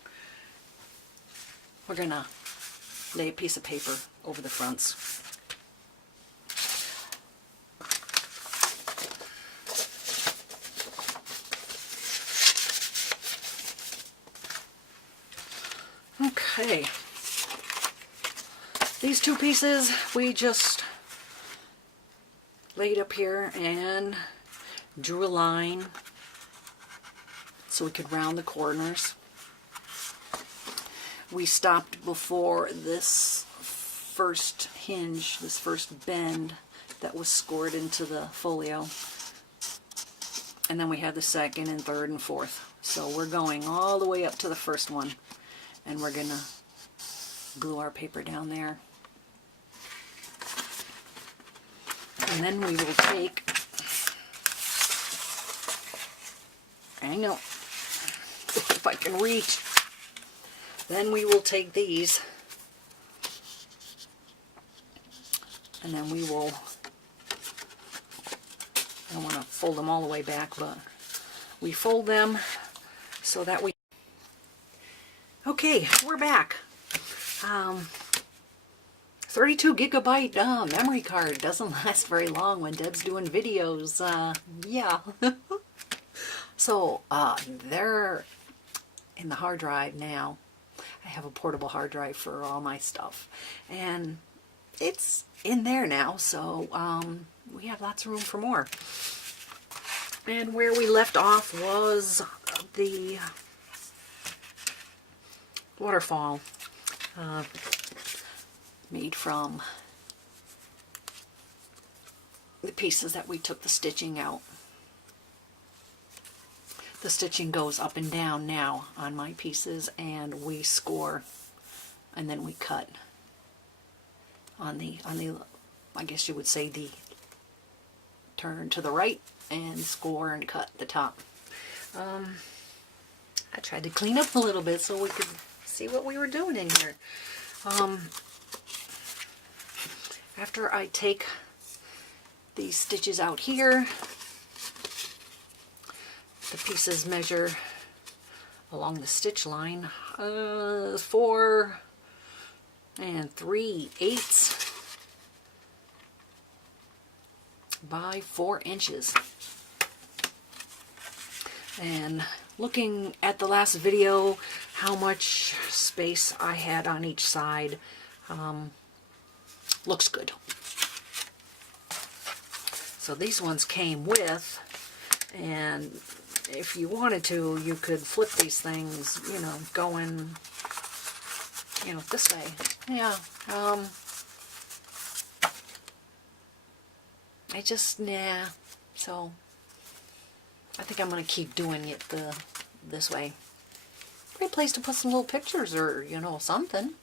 We're going to lay a piece of paper over the fronts. Okay. These 2 pieces we just laid up here and drew a line so we could round the corners. We stopped before this first hinge, this first bend that was scored into the folio. And then we have the second and third and fourth. So we're going all the way up to the first one. And we're going to glue our paper down there. And then we will take, hang on, if I can reach, Then we will take these, and then we will, I don't want to fold them all the way back, but we fold them so that we, okay, we're back. 32 gigabyte memory card doesn't last very long when Deb's doing videos. Yeah. So they're in the hard drive now. I have a portable hard drive for all my stuff, and it's in there now, so we have lots of room for more. And where we left off was the waterfall, made from the pieces that we took the stitching out. The stitching goes up and down now on my pieces, and we score, and then we cut on the I guess you would say the turn to the right, and score and cut the top. I tried to clean up a little bit so we could see what we were doing in here. After I take these stitches out here, the pieces measure along the stitch line 4 3/8 by 4 inches. And looking at the last video, how much space I had on each side, looks good. So these ones came with, and if you wanted to, you could flip these things, you know, going, you know, this way. Yeah. I just, nah. So I think I'm going to keep doing it this way. Great place to put some little pictures or, you know, something.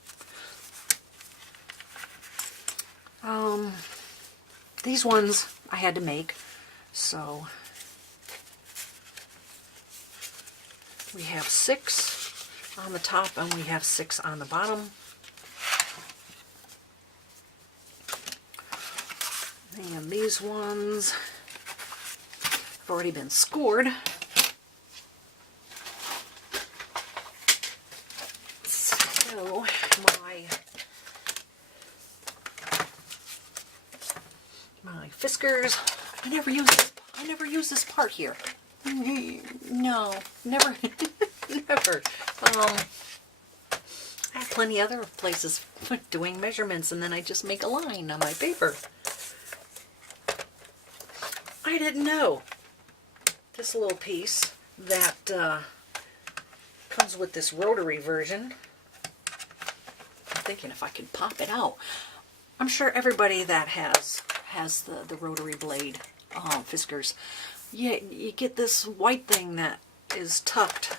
These ones I had to make, so we have 6 on the top and we have 6 on the bottom. And these ones have already been scored. So my Fiskars, I never use this part here. No, never, never. I have plenty other places doing measurements, and then I just make a line on my paper. I didn't know this little piece that comes with this rotary version. I'm thinking if I could pop it out. I'm sure everybody that has the rotary blade Fiskars, you get this white thing that is tucked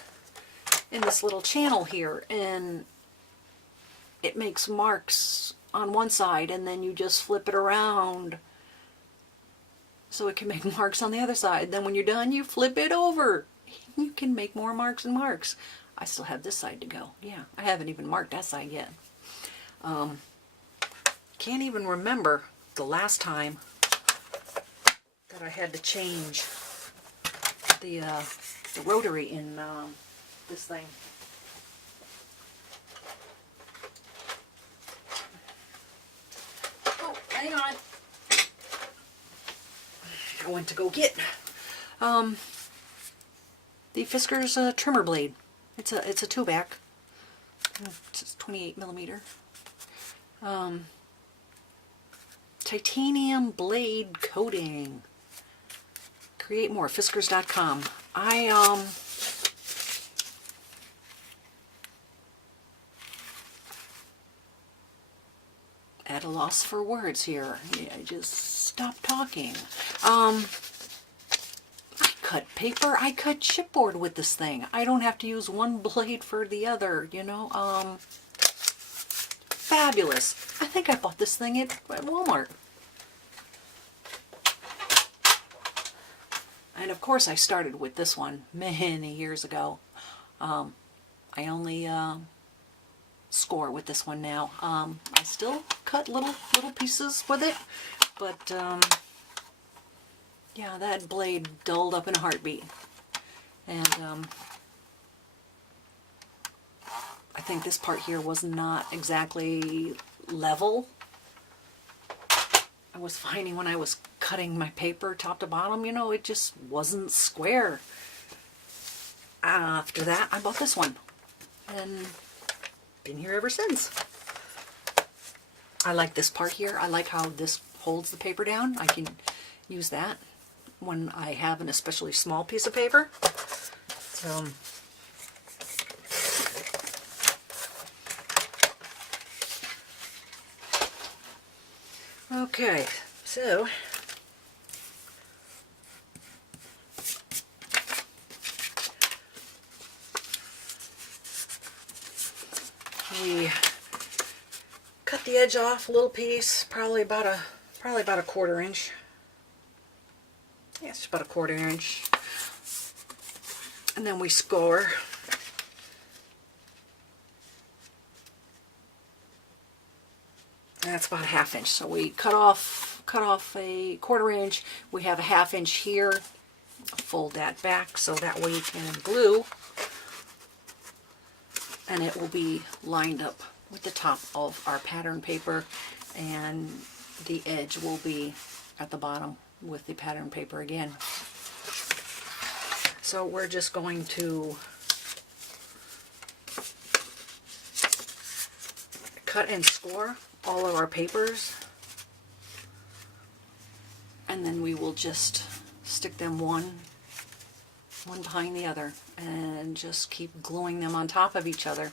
in this little channel here, and it makes marks on one side, and then you just flip it around so it can make marks on the other side. Then when you're done, you flip it over. You can make more marks and marks. I still have this side to go. Yeah, I haven't even marked that side yet. Can't even remember the last time that I had to change the rotary in this thing. Oh, hang on. I went to go get the Fiskars trimmer blade. It's a 2-back. It's 28mm. Titanium blade coating. Create more. Fiskars.com. At a loss for words here. Yeah, just stop talking. I cut paper. I cut chipboard with this thing. I don't have to use one blade for the other, you know. Fabulous. I think I bought this thing at Walmart. And of course I started with this one many years ago. I only score with this one now. I still cut little pieces with it, but yeah, that blade dulled up in a heartbeat. And I think this part here was not exactly level. I was finding when I was cutting my paper top to bottom, you know, it just wasn't square. After that, I bought this one, and been here ever since. I like this part here. I like how this holds the paper down. I can use that when I have an especially small piece of paper. Okay, so we cut the edge off a little piece, probably about a 1/4 inch. Yeah, it's about a 1/4 inch. And then we score. And that's about a 1/2 inch. So we cut off a 1/4 inch. We have a 1/2 inch here. Fold that back so that way you can glue. And it will be lined up with the top of our pattern paper, and the edge will be at the bottom with the pattern paper again. So we're just going to cut and score all of our papers, and then we will just stick them one behind the other and just keep gluing them on top of each other,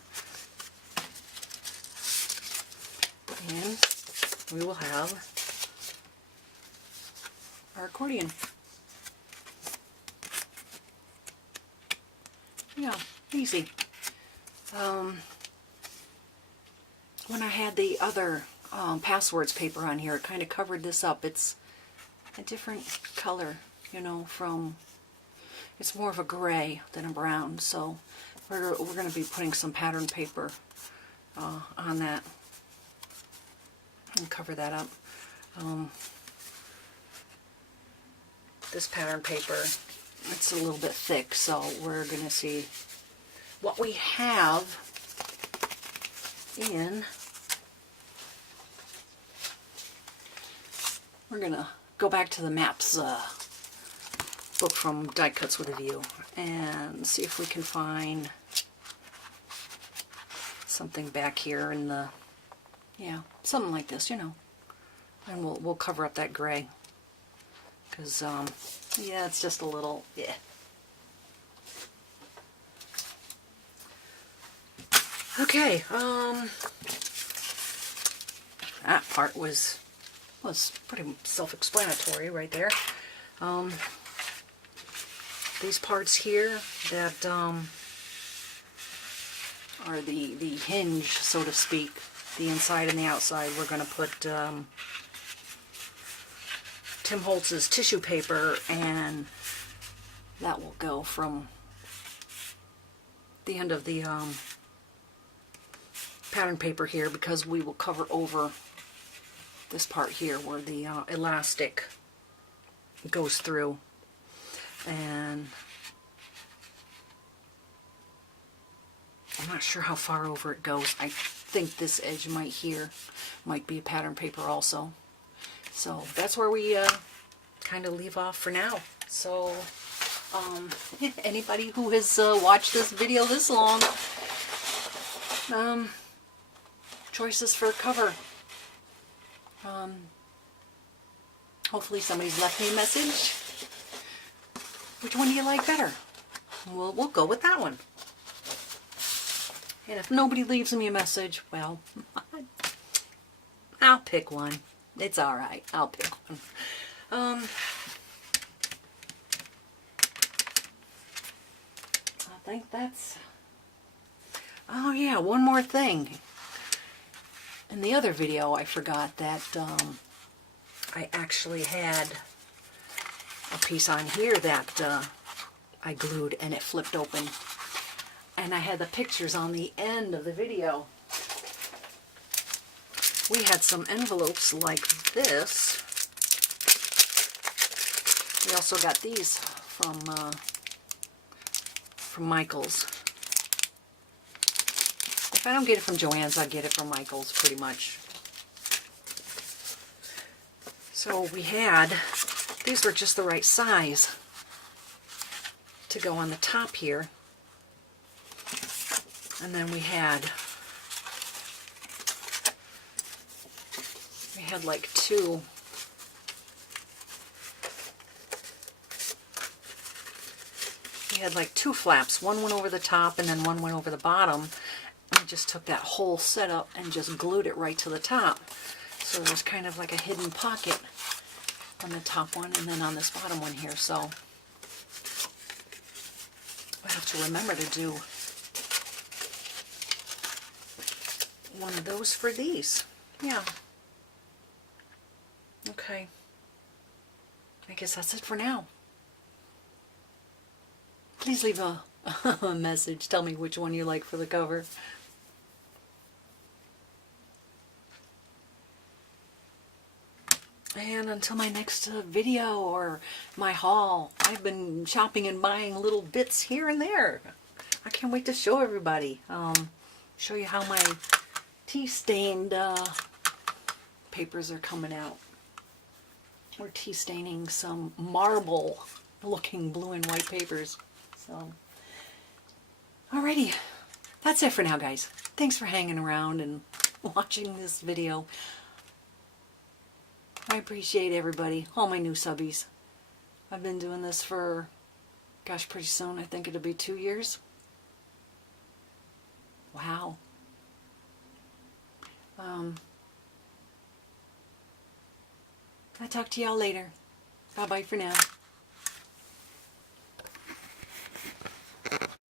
and we will have our accordion. Yeah, easy. When I had the other passwords paper on here, it kind of covered this up. It's a different color, you know, it's more of a gray than a brown, so we're going to be putting some pattern paper on that and cover that up. This pattern paper, it's a little bit thick, so we're going to see what we have in. We're going to go back to the maps book from Die Cuts with a View and see if we can find something back here in the, yeah, something like this, you know, and we'll cover up that gray, because yeah, it's just a little, yeah. Okay, that part was pretty self-explanatory right there. These parts here that are the hinge, so to speak, the inside and the outside, we're going to put Tim Holtz's tissue paper, and that will go from the end of the pattern paper here, because we will cover over this part here where the elastic goes through. And I'm not sure how far over it goes. I think this edge might be a pattern paper also. So that's where we kind of leave off for now. So anybody who has watched this video this long, choices for a cover. Hopefully somebody's left me a message. Which one do you like better? We'll go with that one. And if nobody leaves me a message, well, I'll pick one. It's alright. I'll pick one. I think that's... Oh yeah, one more thing. In the other video, I forgot that I actually had a piece on here that I glued and it flipped open. And I had the pictures on the end of the video. we had some envelopes like this. We also got these from Michael's. If I don't get it from Joann's, I get it from Michael's pretty much. So we had, these were just the right size to go on the top here. And then we had like two. We had like two flaps. One went over the top and then one went over the bottom. I just took that whole setup and just glued it right to the top. So there's kind of like a hidden pocket on the top one and then on this bottom one here. So I have to remember to do one of those for these. Yeah. Okay. I guess that's it for now. Please leave a message. Tell me which one you like for the cover. And until my next video or my haul, I've been shopping and buying little bits here and there. I can't wait to show everybody. Show you how my tea-stained papers are coming out. We're tea staining some marble looking blue and white papers. So, alrighty, that's it for now, guys. Thanks for hanging around and watching this video. I appreciate everybody, all my new subbies. I've been doing this for, gosh, pretty soon I think it'll be 2 years. Wow. I'll talk to y'all later. Bye-bye for now.